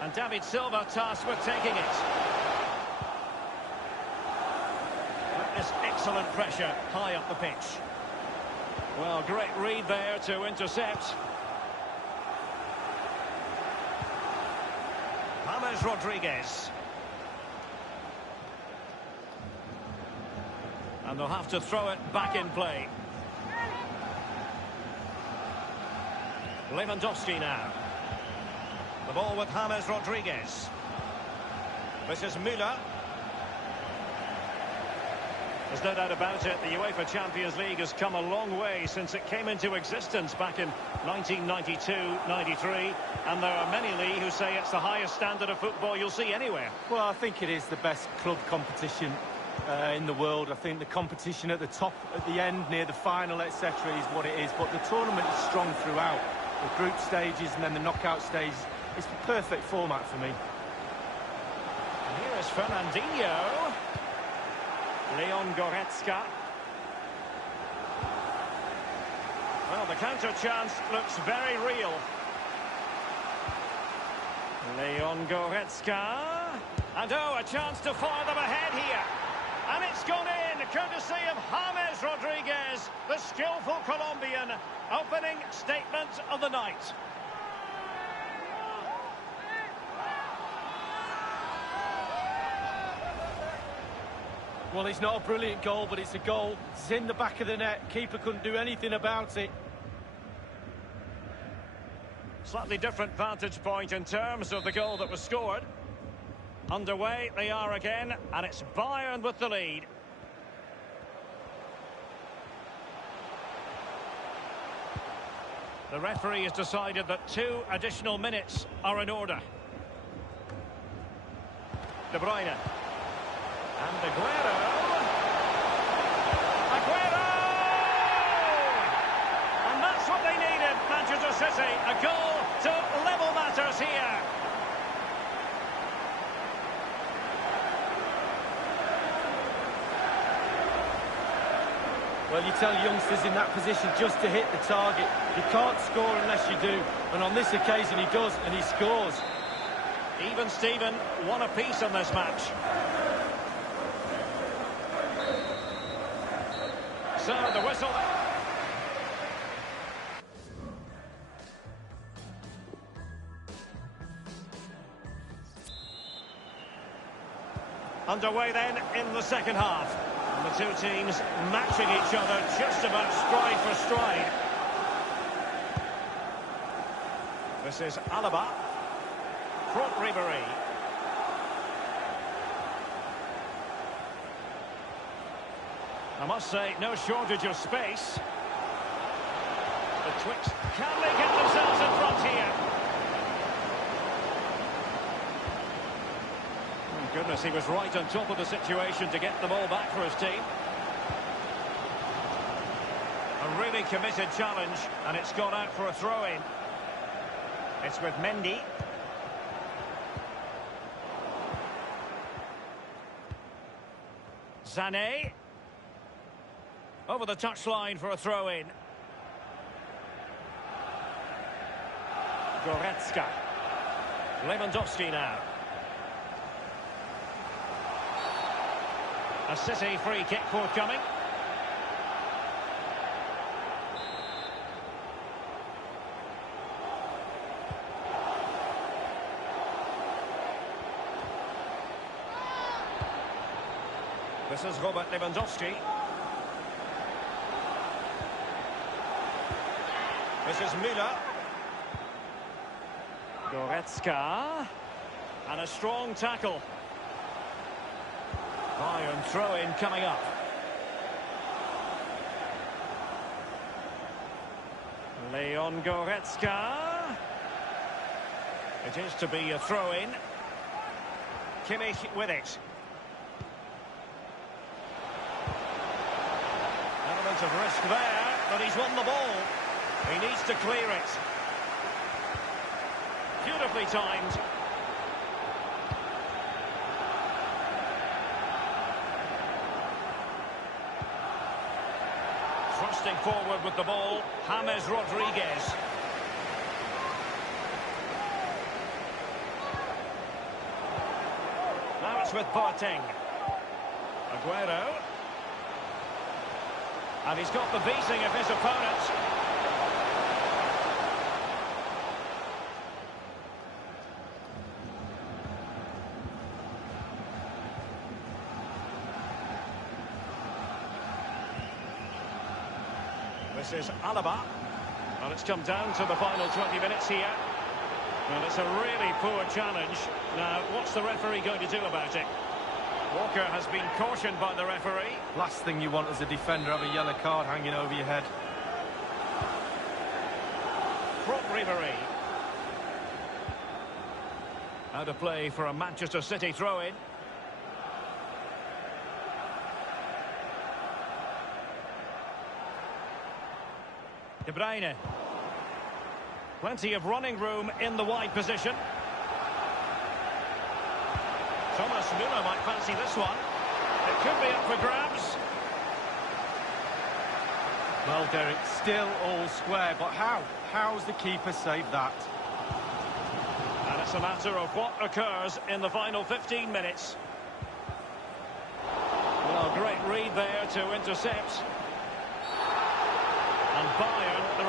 And David Silva tasked with taking it. Witness excellent pressure high up the pitch. Well, great read there to intercept. James Rodriguez. And they'll have to throw it back in play. Lewandowski now. The ball with James Rodriguez. This is Müller. There's no doubt about it, the UEFA Champions League has come a long way since it came into existence back in 1992-93. And there are many, Lee, who say it's the highest standard of football you'll see anywhere. Well, I think it is the best club competition in the world. I think the competition at the top, at the end, near the final, etc. is what it is. But the tournament is strong throughout. The group stages and then the knockout stages. It's the perfect format for me. And here is Fernandinho. Leon Goretzka. Well, the counter chance looks very real. Leon Goretzka. And oh, a chance to fire them ahead here. And it's gone in, courtesy of James Rodriguez, the skillful Colombian, opening statement of the night. Well, it's not a brilliant goal, but it's a goal. It's in the back of the net. Keeper couldn't do anything about it. Slightly different vantage point in terms of the goal that was scored. Underway they are again, and it's Bayern with the lead. The referee has decided that 2 additional minutes are in order. De Bruyne. And Aguero. Aguero! And that's what they needed, Manchester City. A goal to level matters here. Well, you tell youngsters in that position just to hit the target. You can't score unless you do. And on this occasion he does, and he scores. Even Steven, one apiece on this match. So the whistle. Underway then in the second half. And the two teams matching each other just about stride for stride. This is Alaba. Front Ribéry. I must say, no shortage of space. The Twix, can they get themselves in front here? Oh, goodness, he was right on top of the situation to get the ball back for his team. A really committed challenge, and it's gone out for a throw-in. It's with Mendy. Sané. Over the touchline for a throw-in. Goretzka. Lewandowski now. A City free kick forthcoming. This is Robert Lewandowski. This is Müller. Goretzka. And a strong tackle. Bayern throw-in coming up. Leon Goretzka. It is to be a throw-in. Kimmich with it. Element of risk there, but he's won the ball. He needs to clear it. Beautifully timed. Thrusting forward with the ball, James Rodriguez. Now it's with Boateng. Aguero. And he's got the beating of his opponent. This is Alaba. Well, it's come down to the final 20 minutes here. Well, it's a really poor challenge. Now, what's the referee going to do about it? Walker has been cautioned by the referee. Last thing you want as a defender, have a yellow card hanging over your head. Prop referee. Out of play for a Manchester City throw-in. De Bruyne. Plenty of running room in the wide position. Thomas Müller might fancy this one. It could be up for grabs. Well, Derek, still all square, but how? How's the keeper saved that? And it's a matter of what occurs in the final 15 minutes. Well, great read there to intercept. And Bayern, the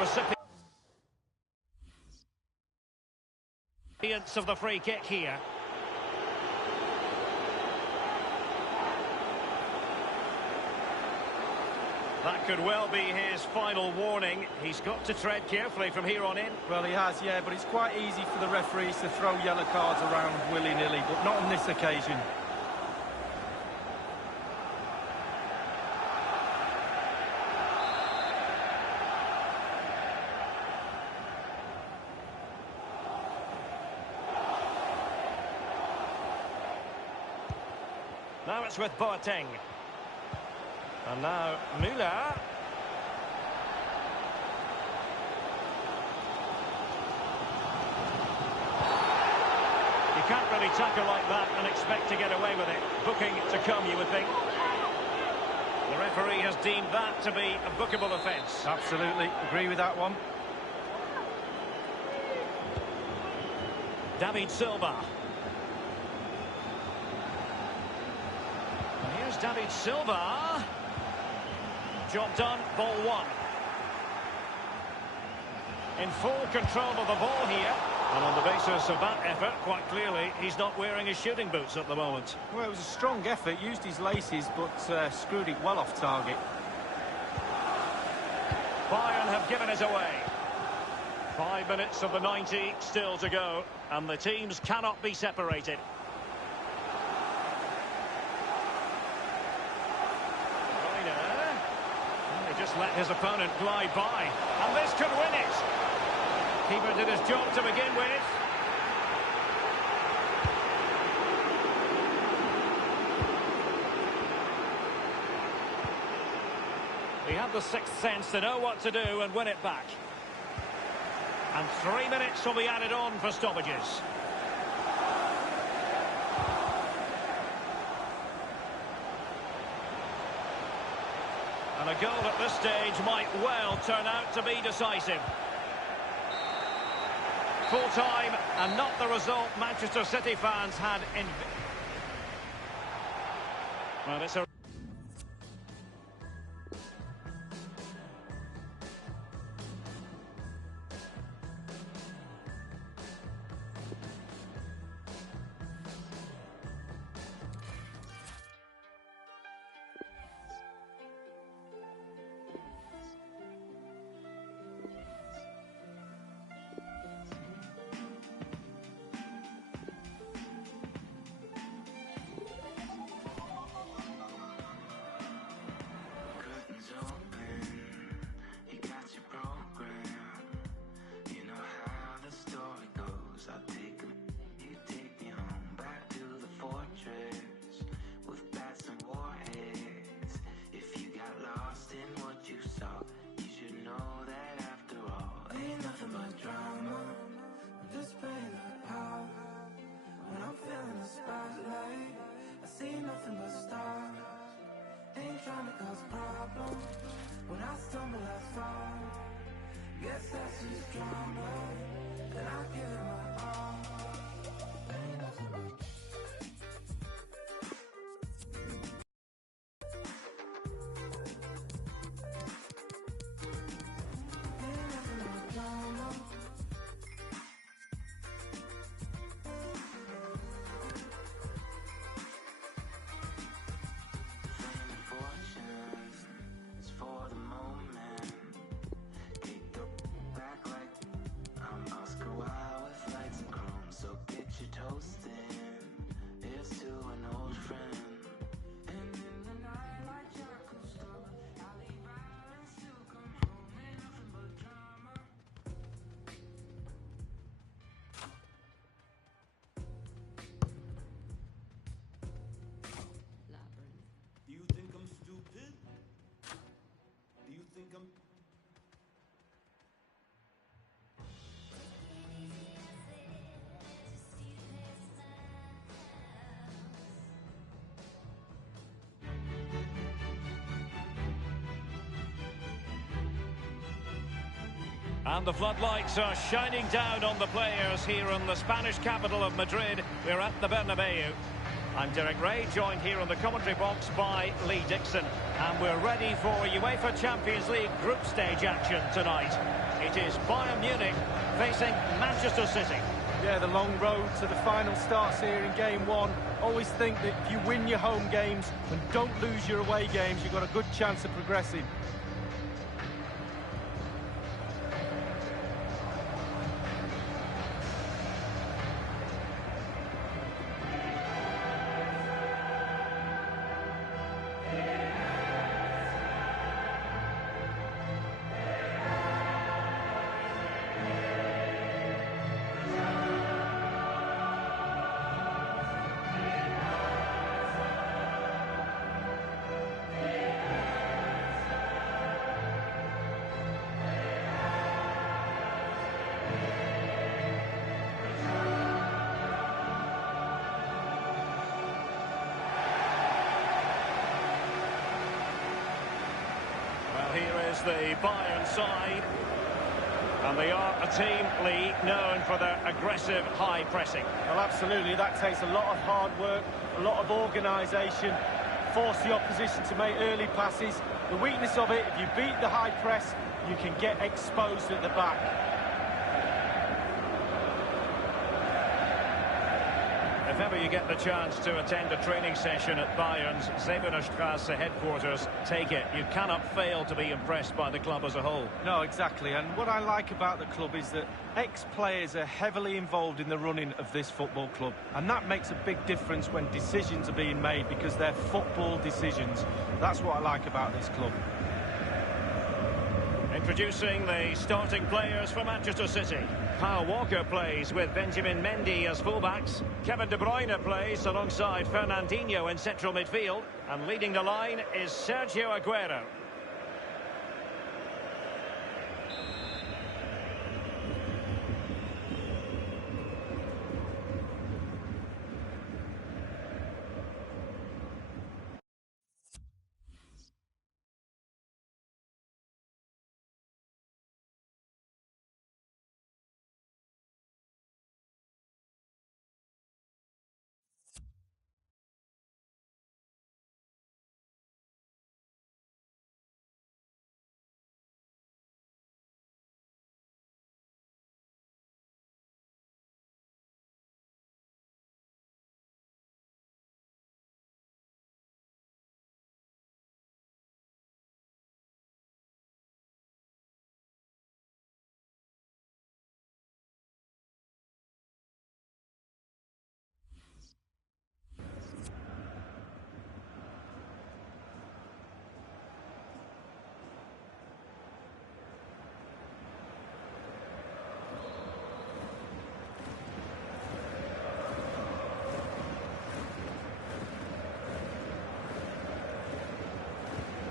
recipients of the free kick here. That could well be his final warning. He's got to tread carefully from here on in. Well, he has, yeah, but it's quite easy for the referees to throw yellow cards around willy-nilly, but not on this occasion. Now it's with Boateng. And now Müller. You can't really tackle like that and expect to get away with it. Booking to come, you would think. The referee has deemed that to be a bookable offence. Absolutely, agree with that one. David Silva. And here's David Silva. Job done, ball one. In full control of the ball here. And on the basis of that effort, quite clearly, he's not wearing his shooting boots at the moment. Well, it was a strong effort, used his laces, but screwed it well off target. Bayern have given it away. 5 minutes of the 90 still to go, and the teams cannot be separated. Just let his opponent glide by, and this could win it. Keeper did his job to begin with. He had the sixth sense to know what to do and win it back. And 3 minutes will be added on for stoppages. And a goal at this stage might well turn out to be decisive. Full time, and not the result Manchester City fans had in... Well, it's a... When I stumble, I fall. Guess that's just drama, and I give it my all. Ain't nothing but And the floodlights are shining down on the players here in the Spanish capital of Madrid. We're at the Bernabeu. I'm Derek Ray, joined here on the commentary box by Lee Dixon. And we're ready for UEFA Champions League group stage action tonight. It is Bayern Munich facing Manchester City. Yeah, the long road to the final starts here in game one. Always think that if you win your home games and don't lose your away games, you've got a good chance of progressing. Here is the Bayern side. And they are a team, Lee, known for their aggressive high pressing. Well, absolutely. That takes a lot of hard work, a lot of organisation, force the opposition to make early passes. The weakness of it, if you beat the high press, you can get exposed at the back. If ever you get the chance to attend a training session at Bayern's Zevenerstrasse headquarters, take it. You cannot fail to be impressed by the club as a whole. No, exactly. And what I like about the club is that ex-players are heavily involved in the running of this football club. And that makes a big difference when decisions are being made, because they're football decisions. That's what I like about this club. Introducing the starting players for Manchester City. Kyle Walker plays with Benjamin Mendy as fullbacks. Kevin De Bruyne plays alongside Fernandinho in central midfield. And leading the line is Sergio Aguero.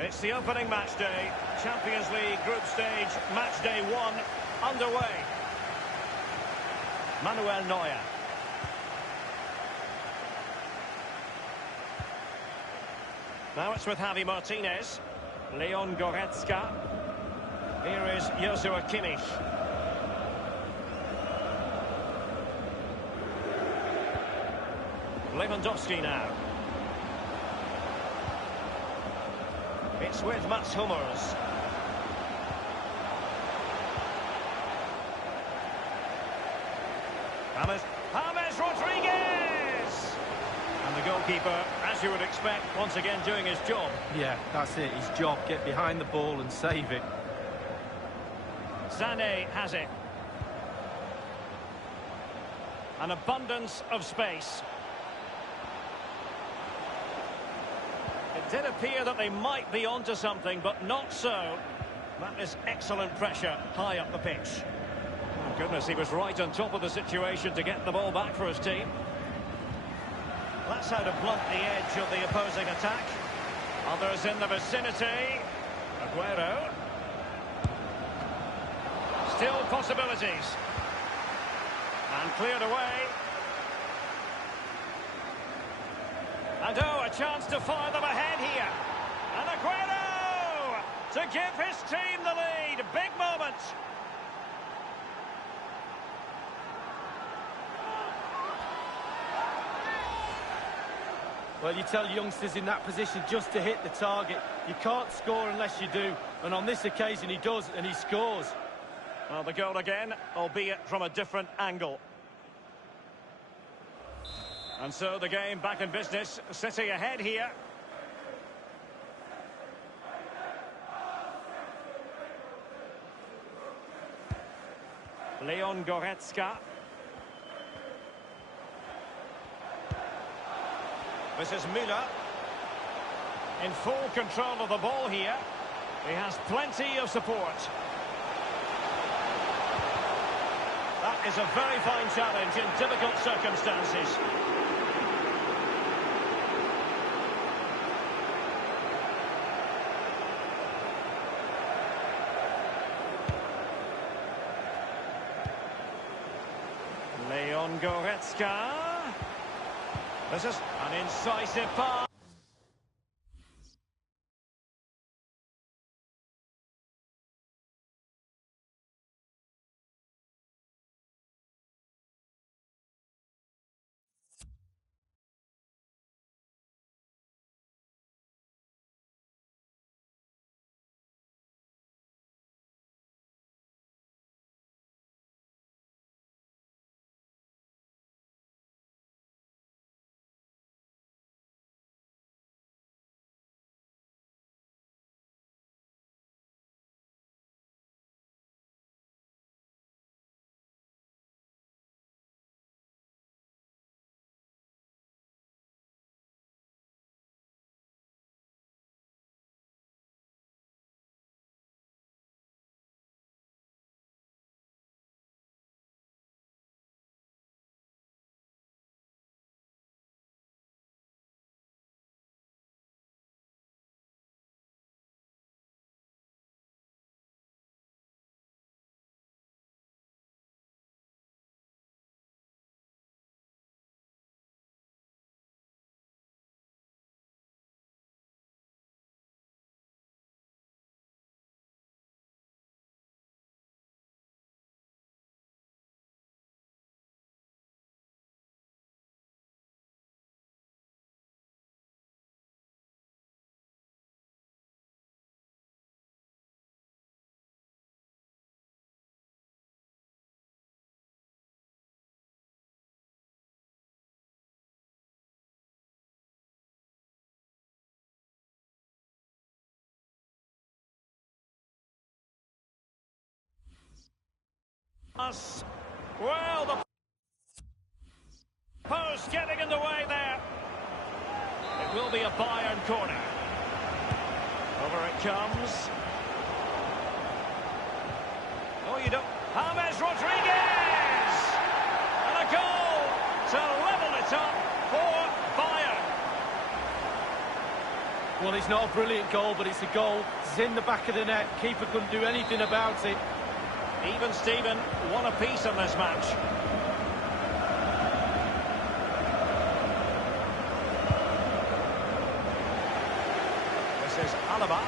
It's the opening match day. Champions League group stage, match day 1, underway. Manuel Neuer. Now it's with Javi Martinez. Leon Goretzka. Here is Joshua Kimmich. Lewandowski now. It's with Mats Hummels. James Rodriguez! And the goalkeeper, as you would expect, once again doing his job. Yeah, that's it, his job. Get behind the ball and save it. Sané has it. An abundance of space. It did appear that they might be onto something, but not so. That is excellent pressure high up the pitch. Oh, goodness, he was right on top of the situation to get the ball back for his team. That's how to blunt the edge of the opposing attack. Others in the vicinity. Aguero. Still possibilities. And cleared away. And oh, a chance to fire them ahead here. And Aguero to give his team the lead. Big moment. Well, you tell youngsters in that position just to hit the target. You can't score unless you do. And on this occasion, he does, and he scores. Well, the goal again, albeit from a different angle. And so the game back in business, City ahead here. Leon Goretzka. This is Müller. In full control of the ball here. He has plenty of support. That is a very fine challenge in difficult circumstances. Leon Goretzka. This is an incisive pass. Well, the post getting in the way there. It will be a Bayern corner. Over it comes. Oh, you don't. James Rodriguez! And a goal to level it up for Bayern. Well, it's not a brilliant goal, but it's a goal. It's in the back of the net. Keeper couldn't do anything about it. Even Steven, one apiece in this match. This is Alaba.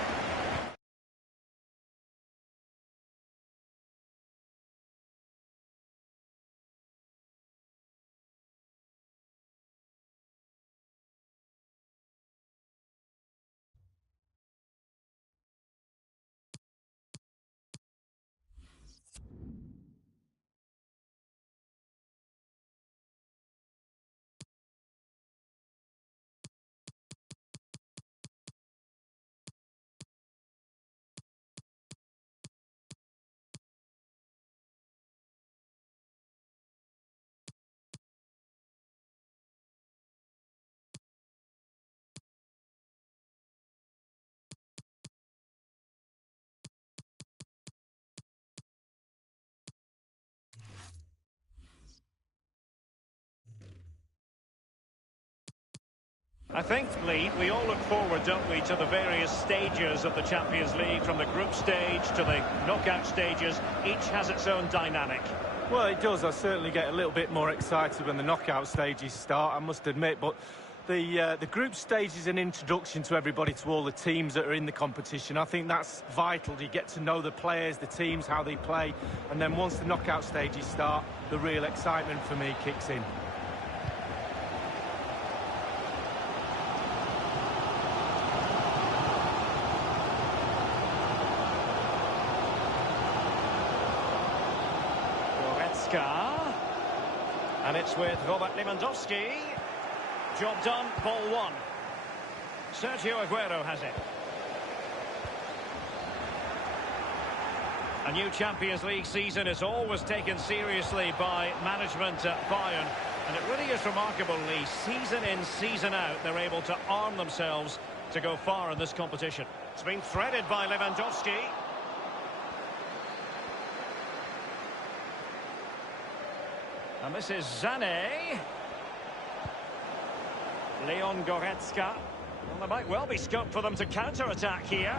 I think, Lee, we all look forward, don't we, to the various stages of the Champions League, from the group stage to the knockout stages. Each has its own dynamic. Well, it does. I certainly get a little bit more excited when the knockout stages start, I must admit. But the group stage is an introduction to everybody, to all the teams that are in the competition. I think that's vital. You get to know the players, the teams, how they play. And then once the knockout stages start, the real excitement for me kicks in. Goretzka. And it's with Robert Lewandowski. Job done, ball one. Sergio Aguero has it. A new Champions League season is always taken seriously by management at Bayern. And it really is remarkable, Lee. Season in, season out, they're able to arm themselves to go far in this competition. It's been threaded by Lewandowski. And this is Sané. Leon Goretzka. Well, there might well be scope for them to counter-attack here.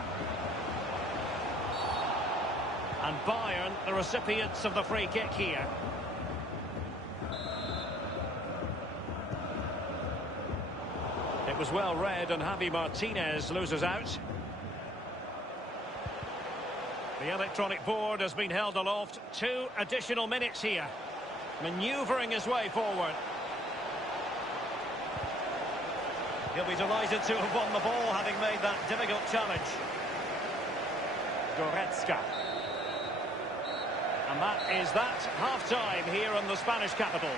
And Bayern, the recipients of the free kick here. It was well read, and Javi Martinez loses out. The electronic board has been held aloft. 2 additional minutes here. Manoeuvring his way forward. He'll be delighted to have won the ball, having made that difficult challenge. Goretzka. And that is that. Half-time here in the Spanish capital.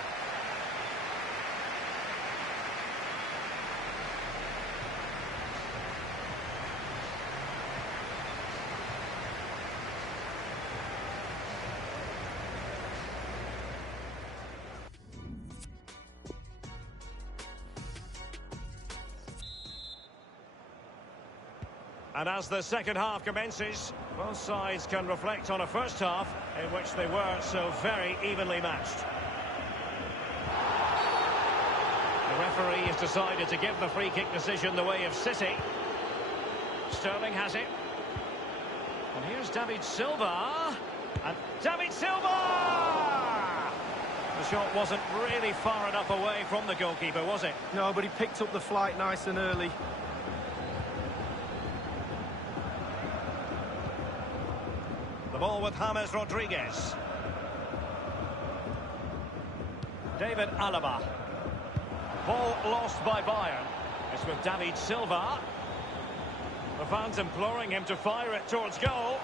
And as the second half commences, both sides can reflect on a first half in which they were so very evenly matched. The referee has decided to give the free kick decision the way of City. Sterling has it. And here's David Silva. And David Silva! The shot wasn't really far enough away from the goalkeeper, was it? No, but he picked up the flight nice and early. The ball with James Rodriguez. David Alaba. Ball lost by Bayern. It's with David Silva. The fans imploring him to fire it towards goal.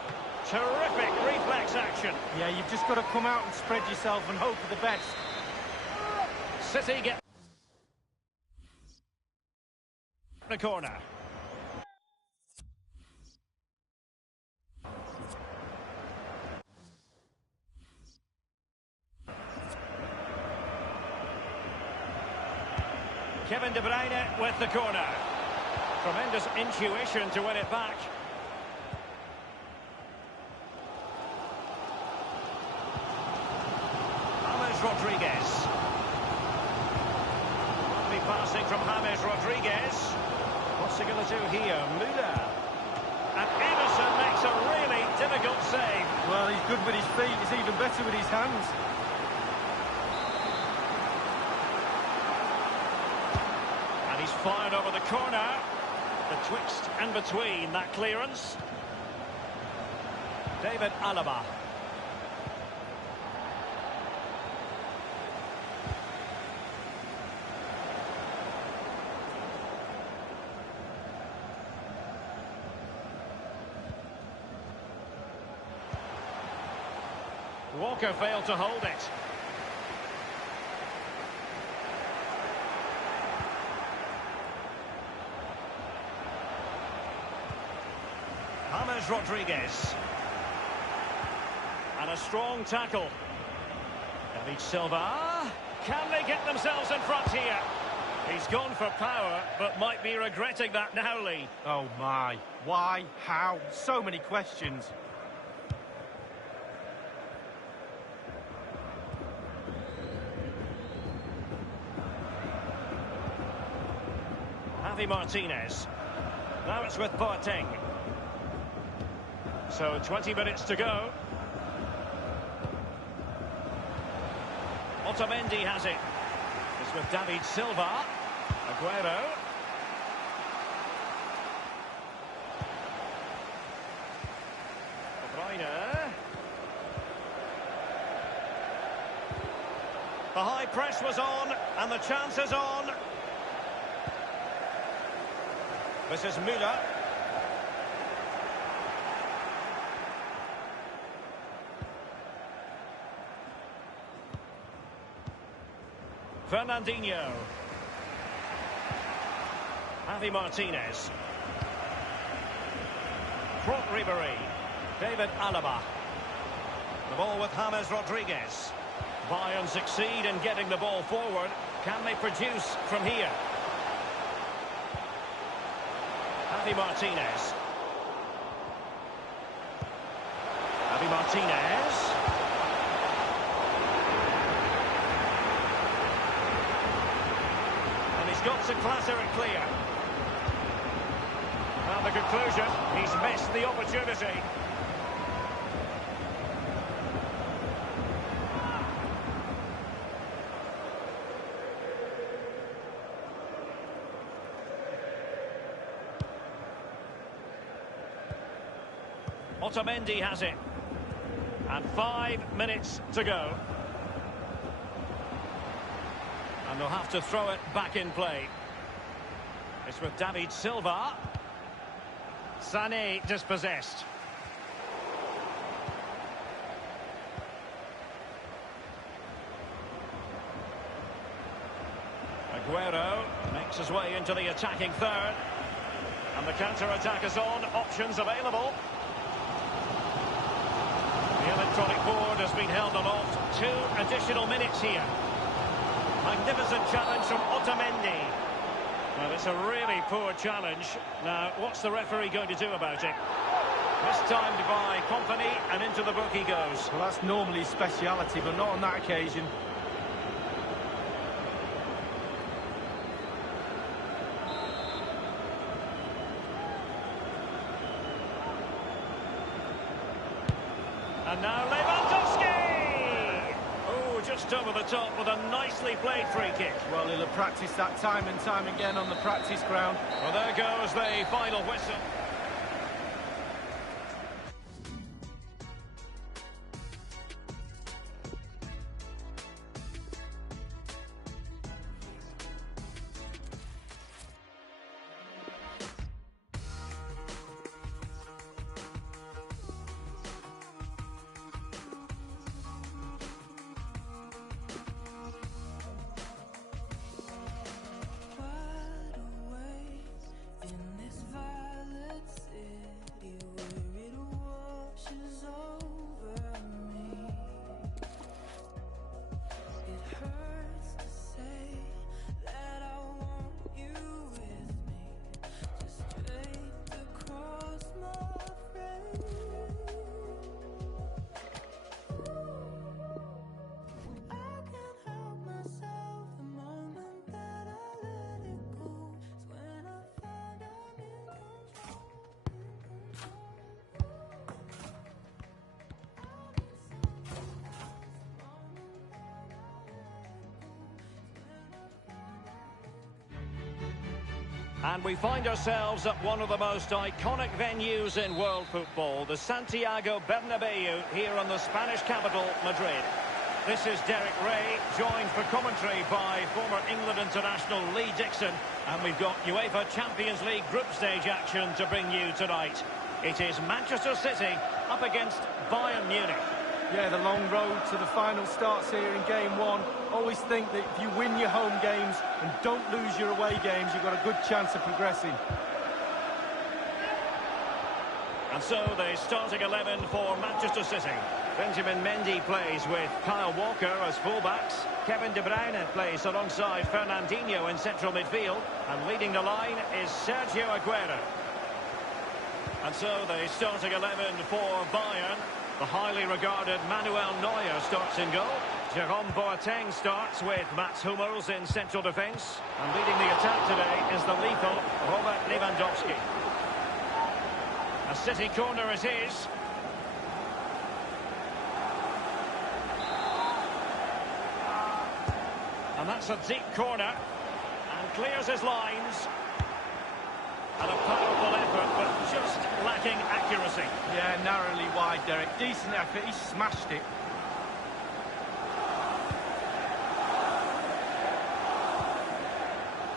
Terrific reflex action. Yeah, you've just got to come out and spread yourself and hope for the best. City get the corner. Kevin De Bruyne with the corner. Tremendous intuition to win it back. James Rodriguez. Lovely passing from James Rodriguez. What's he going to do here? Müller. And Ederson makes a really difficult save. Well, he's good with his feet. He's even better with his hands. He's fired over the corner. Betwixt and between that clearance. David Alaba. Walker failed to hold it. James Rodriguez. And a strong tackle. David Silva. Can they get themselves in front here? He's gone for power, but might be regretting that now, Lee. Oh my. Why? How? So many questions. Javi Martinez. Now it's with Boateng. So 20 minutes to go. Otamendi has it. It's with David Silva. Aguero. De Bruyne. The high press was on, and the chance is on. This is Müller. Fernandinho. Javi Martinez. Front Ribéry. David Alaba. The ball with James Rodriguez. Bayern succeed in getting the ball forward. Can they produce from here? Javi Martinez. Javi Martinez. And he's got to clatter it clear. And the conclusion, he's missed the opportunity. Otamendi has it. And 5 minutes to go. And they'll have to throw it back in play. It's with David Silva. Sané dispossessed. Aguero makes his way into the attacking third. And the counter-attack is on. Options available. The electronic board has been held aloft. 2 additional minutes here. Magnificent challenge from Otamendi. Well, it's a really poor challenge. Now, what's the referee going to do about it? Mistimed by Company, and into the book he goes. Well, that's normally his speciality, but not on that occasion. And now Lewandowski! Oh, just over the top with a nicely played free kick. Well, he'll have practiced that time and time again on the practice ground. Well, there goes the final whistle. And we find ourselves at one of the most iconic venues in world football, the Santiago Bernabeu, here in the Spanish capital, Madrid. This is Derek Ray, joined for commentary by former England international Lee Dixon. And we've got UEFA Champions League group stage action to bring you tonight. It is Manchester City up against Bayern Munich. Yeah, the long road to the final starts here in game one. Always think that if you win your home games and don't lose your away games, you've got a good chance of progressing. And so the starting 11 for Manchester City. Benjamin Mendy plays with Kyle Walker as fullbacks. Kevin De Bruyne plays alongside Fernandinho in central midfield. And leading the line is Sergio Aguero. And so the starting 11 for Bayern. The highly regarded Manuel Neuer starts in goal. Jerome Boateng starts with Mats Hummels in central defence. And leading the attack today is the lethal Robert Lewandowski. A City corner is his. And that's a deep corner. And clears his lines. And a powerful effort, but just lacking accuracy. Yeah, narrowly wide, Derek. Decent effort, he smashed it.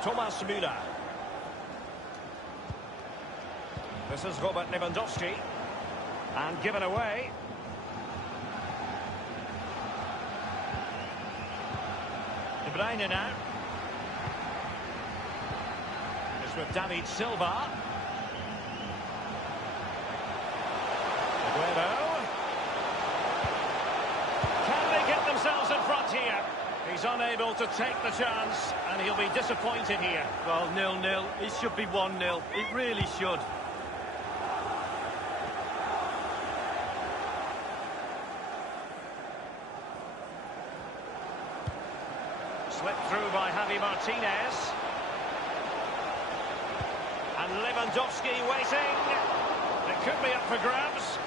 Thomas Müller. This is Robert Lewandowski. And given away. Bruyne now. It's with David Silva. Aguero. Can they get themselves in front here? He's unable to take the chance, and he'll be disappointed here. Well, 0-0. It should be 1-0. It really should. Slipped through by Javi Martinez. And Lewandowski waiting. It could be up for grabs.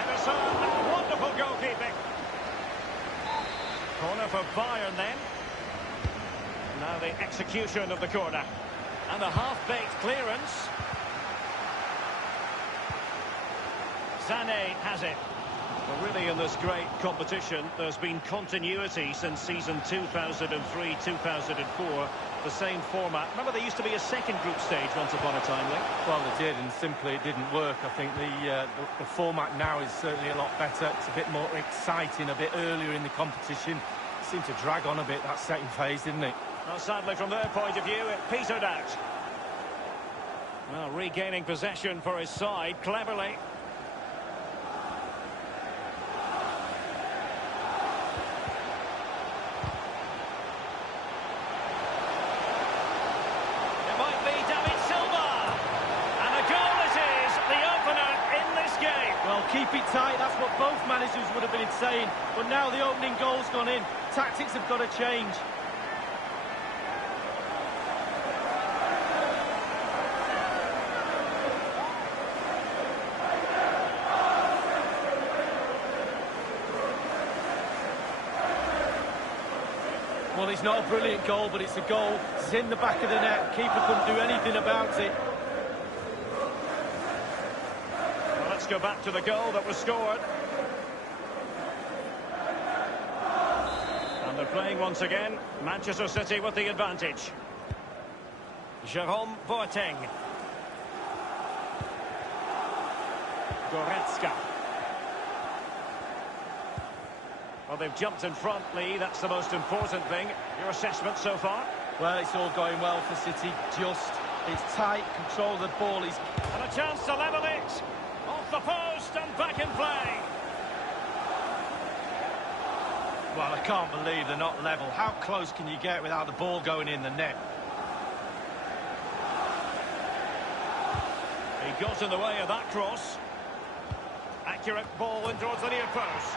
Ederson, wonderful goalkeeping. Corner for Bayern then. Now the execution of the corner. And a half-baked clearance. Sané has it. Well, really, in this great competition, there's been continuity since season 2003-2004. The same format. Remember, there used to be a second group stage once upon a time, Lee? Well, they did, and simply it didn't work. I think the format now is certainly a lot better. It's a bit more exciting, a bit earlier in the competition. It seemed to drag on a bit, that second phase, didn't it? Well, sadly, from their point of view, it petered out. Well, regaining possession for his side, cleverly. Keep it tight, that's what both managers would have been saying. But now the opening goal's gone in. Tactics have got to change. Well, it's not a brilliant goal, but it's a goal. It's in the back of the net. Keeper couldn't do anything about it. Let's go back to the goal that was scored. And they're playing once again. Manchester City with the advantage. Jerome Boateng. Goretzka. Well, they've jumped in front, Lee. That's the most important thing. Your assessment so far? Well, it's all going well for City. It's tight, control of the ball. And a chance to level it. Off the post and back in play. Well, I can't believe they're not level. How close can you get without the ball going in the net? He got in the way of that cross. Accurate ball in towards the near post.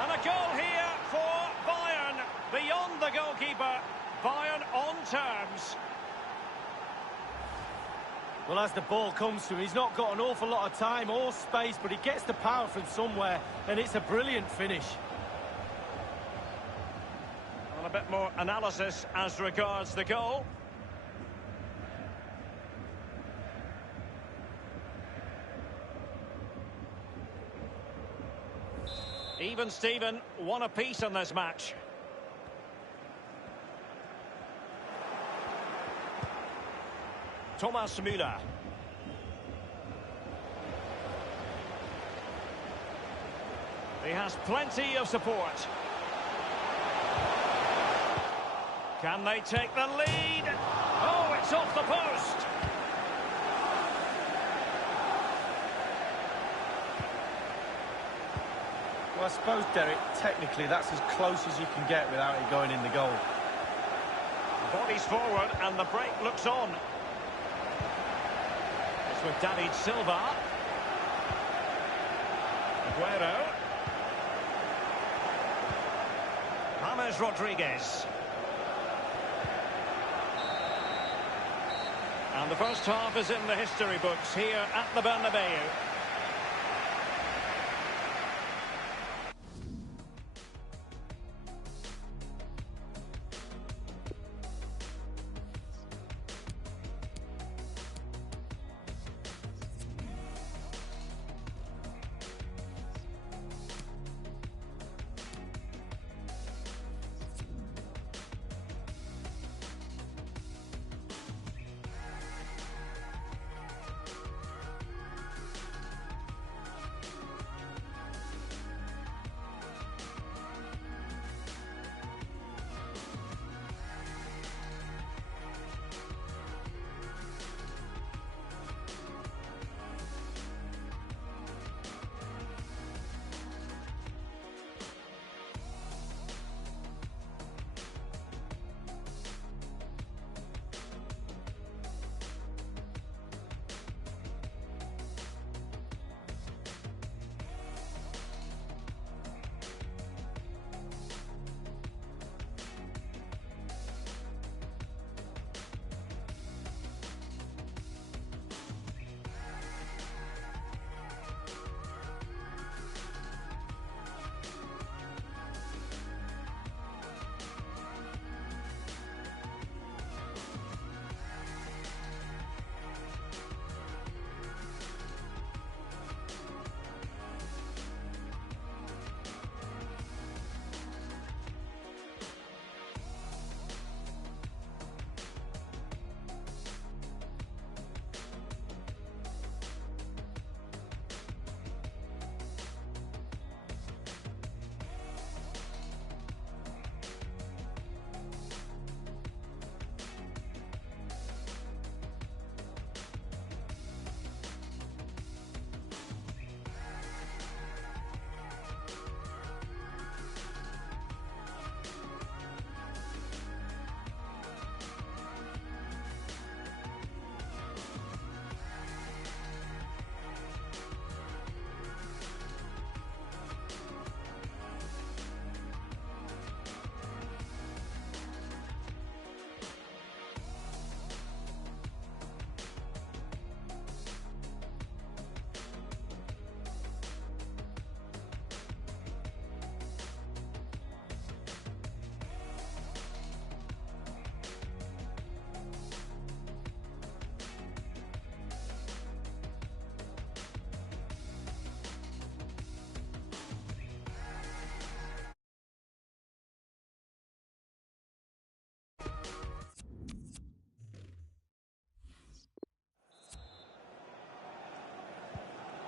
And a goal here for Bayern. Beyond the goalkeeper. Bayern on terms. Well, as the ball comes to him, he's not got an awful lot of time or space, but he gets the power from somewhere, and it's a brilliant finish. Well, a bit more analysis as regards the goal. Even Steven, one apiece in this match. Thomas Müller. He has plenty of support. Can they take the lead? Oh, it's off the post. Well, I suppose, Derek, technically that's as close as you can get without it going in the goal. Bodies forward and the break looks on. With David Silva. Aguero. James Rodriguez. And the first half is in the history books here at the Bernabeu.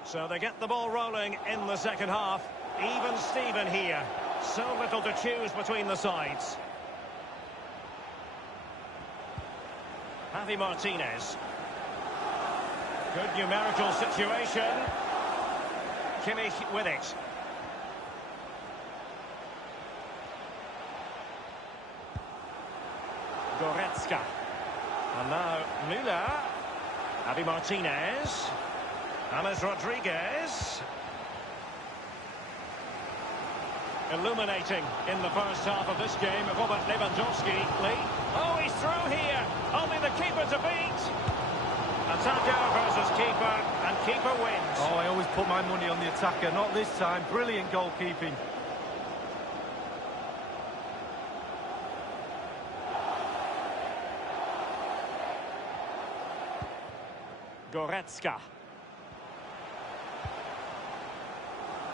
So they get the ball rolling in the second half. Even Steven here. So little to choose between the sides. Javi Martinez. Good numerical situation. Kimmich with it. Goretzka. And now Müller. Javi Martinez. James Rodriguez. Illuminating in the first half of this game. Robert Lewandowski. Lee. Oh, he's through here. Only the keeper to beat. Attacker versus keeper, and keeper wins. Oh, I always put my money on the attacker. Not this time. Brilliant goalkeeping. Goretzka.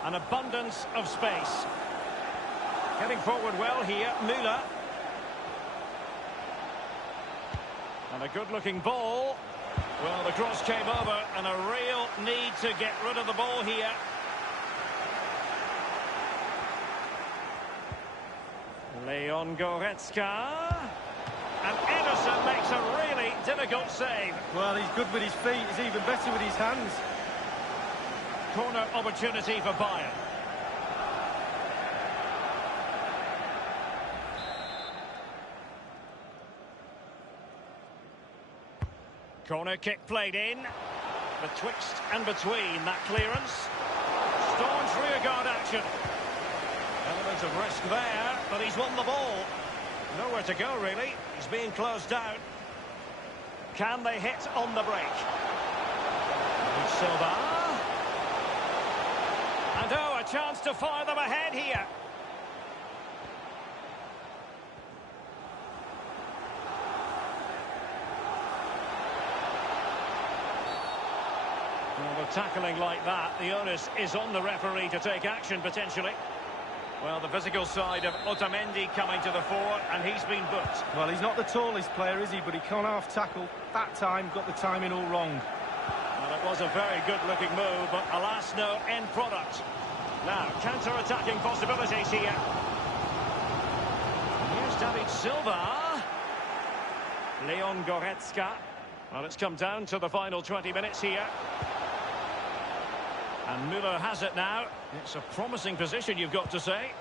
An abundance of space. Getting forward well here, Müller. And a good-looking ball. Well, the cross came over, and a real need to get rid of the ball here. Leon Goretzka. And Ederson makes a really difficult save. Well, he's good with his feet. He's even better with his hands. Corner opportunity for Bayern. Corner kick played in. Betwixt and between that clearance. Staunch rearguard action. Element of risk there, but he's won the ball. Nowhere to go, really. He's being closed down. Can they hit on the break? Silva. And oh, a chance to fire them ahead here. Well, with tackling like that, the onus is on the referee to take action, potentially. Well, the physical side of Otamendi coming to the fore, and he's been booked. Well, he's not the tallest player, is he? But he can't half-tackle. That time, got the timing all wrong. Well, it was a very good-looking move, but alas, no end product. Now, counter-attacking possibilities here. Here's David Silva. Leon Goretzka. Well, it's come down to the final 20 minutes here. And Müller has it now. It's a promising position, you've got to say.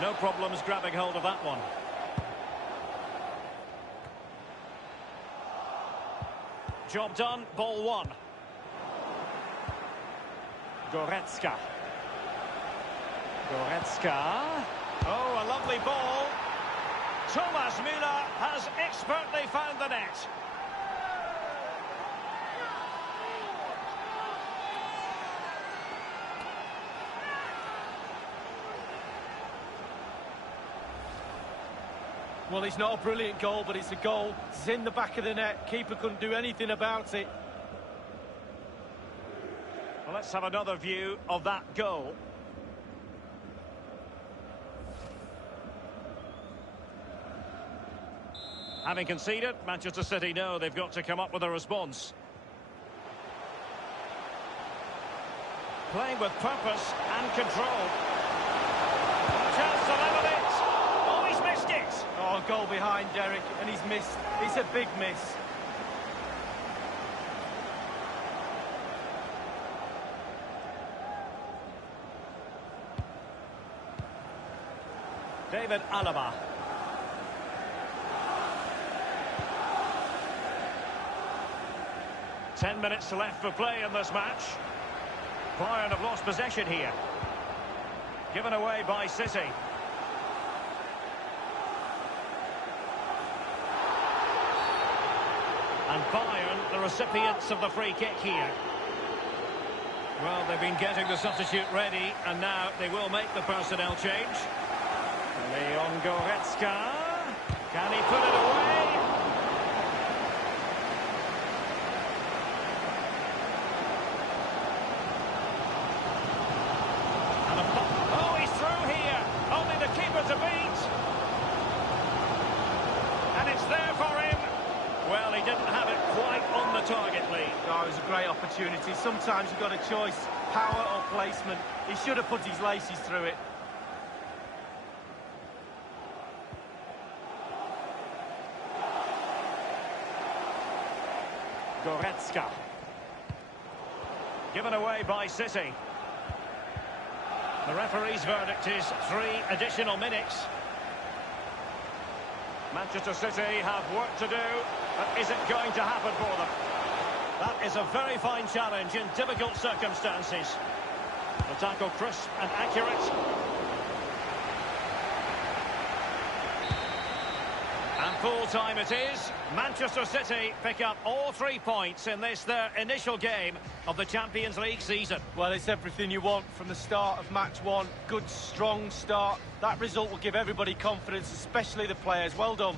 No problems grabbing hold of that one. Job done, ball one. Goretzka. Goretzka. Oh, a lovely ball. Thomas Müller has expertly found the net. Well, it's not a brilliant goal, but it's a goal. It's in the back of the net. Keeper couldn't do anything about it. Well, let's have another view of that goal. Having conceded, Manchester City know they've got to come up with a response. Playing with purpose and control. Chance to level it. Oh, he's missed it. Oh, goal behind Derek, and he's missed. It's a big miss. David Alaba. Ten minutes left for play in this match. Bayern have lost possession here. Given away by City. And Bayern, the recipients of the free kick here. Well, they've been getting the substitute ready, and now they will make the personnel change. Leon Goretzka. Can he put it away? And oh, he's through here. Only the keeper to beat. And it's there for him. Well, he didn't have it quite a great opportunity. Sometimes you've got a choice, power or placement. He should have put his laces through it. Goretzka. Given away by City. The referee's verdict is 3 additional minutes. Manchester City have work to do, but is it going to happen for them? That is a very fine challenge in difficult circumstances. The tackle crisp and accurate. And full time it is. Manchester City pick up all 3 points in this, their initial game of the Champions League season. Well, it's everything you want from the start of match one. Good, strong start. That result will give everybody confidence, especially the players. Well done.